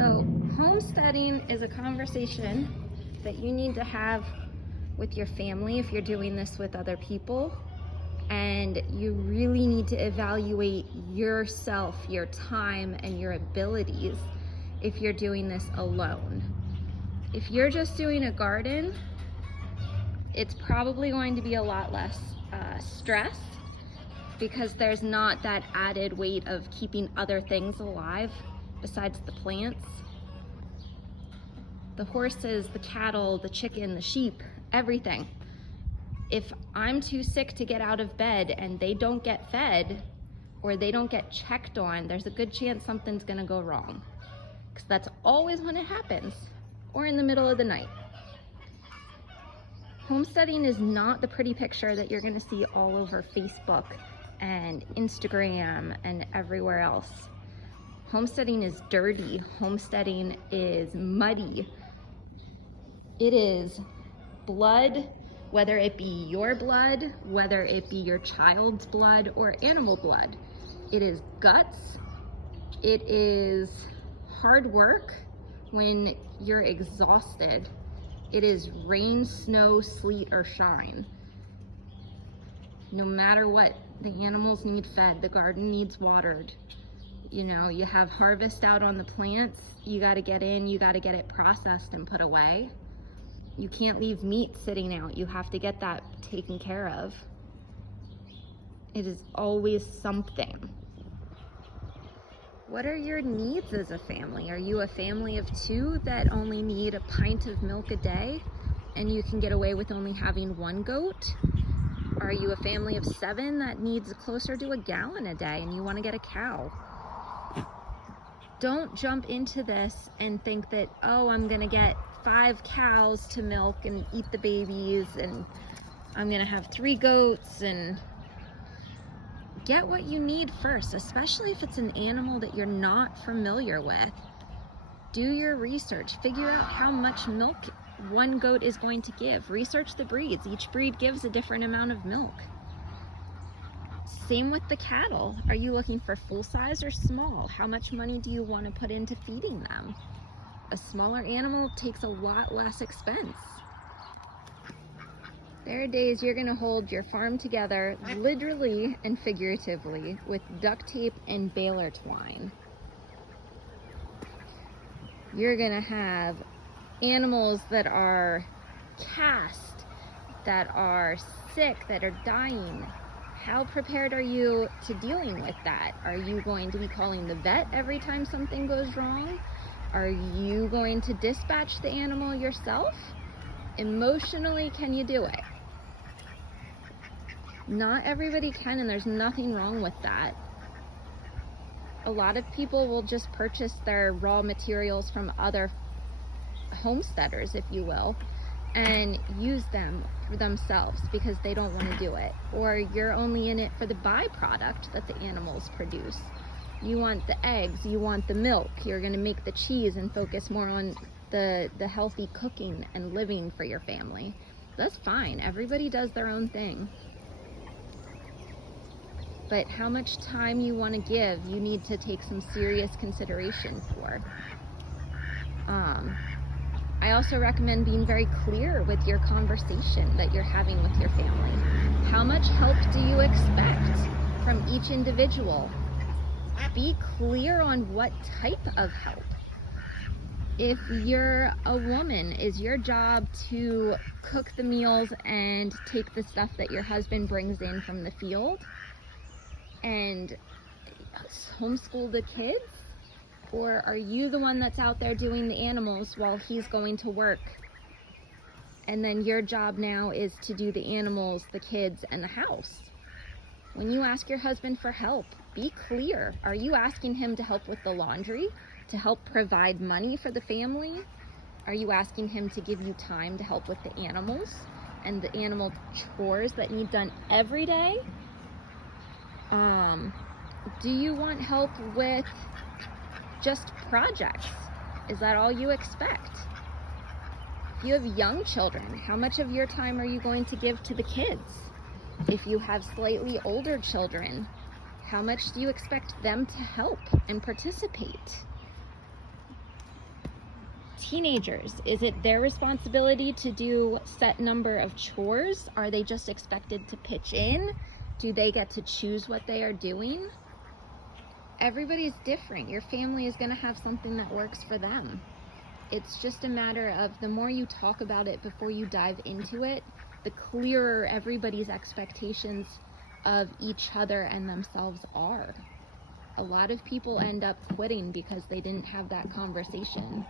So homesteading is a conversation that you need to have with your family if you're doing this with other people, and you really need to evaluate yourself, your time, and your abilities if you're doing this alone. If you're just doing a garden, it's probably going to be a lot less stress because there's not that added weight of keeping other things alive besides the plants. The horses, the cattle, the chicken, the sheep, everything. If I'm too sick to get out of bed and they don't get fed or they don't get checked on, there's a good chance something's gonna go wrong. Because that's always when it happens, or in the middle of the night. Homesteading is not the pretty picture that you're gonna see all over Facebook and Instagram and everywhere else. Homesteading is dirty. Homesteading is muddy. It is blood, whether it be your blood, whether it be your child's blood or animal blood. It is guts. It is hard work when you're exhausted. It is rain, snow, sleet, or shine. No matter what, the animals need fed, the garden needs watered. You know, you have harvest out on the plants, you gotta get in, you gotta get it processed and put away. You can't leave meat sitting out, you have to get that taken care of. It is always something. What are your needs as a family? Are you a family of 2 that only need a pint of milk a day and you can get away with only having 1 goat? Are you a family of 7 that needs closer to a gallon a day and you want to get a cow? Don't jump into this and think that, oh, I'm gonna get 5 cows to milk and eat the babies, and I'm gonna have 3 goats. And get what you need first, especially if it's an animal that you're not familiar with. Do your research, figure out how much milk 1 goat is going to give. Research the breeds. Each breed gives a different amount of milk. Same with the cattle. Are you looking for full size or small? How much money do you want to put into feeding them? A smaller animal takes a lot less expense. There are days you're going to hold your farm together, literally and figuratively, with duct tape and baler twine. You're going to have animals that are cast, that are sick, that are dying. How prepared are you to dealing with that? Are you going to be calling the vet every time something goes wrong? Are you going to dispatch the animal yourself? Emotionally, can you do it? Not everybody can, and there's nothing wrong with that. A lot of people will just purchase their raw materials from other homesteaders, if you will, and use them for themselves because they don't want to do it. Or you're only in it for the byproduct that the animals produce. You want the eggs, you want the milk, you're going to make the cheese and focus more on the healthy cooking and living for your family. That's fine. Everybody does their own thing. But how much time you want to give, you need to take some serious consideration for. I also recommend being very clear with your conversation that you're having with your family. How much help do you expect from each individual? Be clear on what type of help. If you're a woman, is your job to cook the meals and take the stuff that your husband brings in from the field and homeschool the kids? Or are you the one that's out there doing the animals while he's going to work? And then your job now is to do the animals, the kids, and the house. When you ask your husband for help, be clear. Are you asking him to help with the laundry, to help provide money for the family? Are you asking him to give you time to help with the animals and the animal chores that need done every day? Do you want help with just projects? Is that all you expect? If you have young children, how much of your time are you going to give to the kids? If you have slightly older children, how much do you expect them to help and participate? Teenagers, is it their responsibility to do set number of chores? Are they just expected to pitch in? Do they get to choose what they are doing? Everybody's different. Your family is going to have something that works for them. It's just a matter of the more you talk about it before you dive into it, the clearer everybody's expectations of each other and themselves are. A lot of people end up quitting because they didn't have that conversation.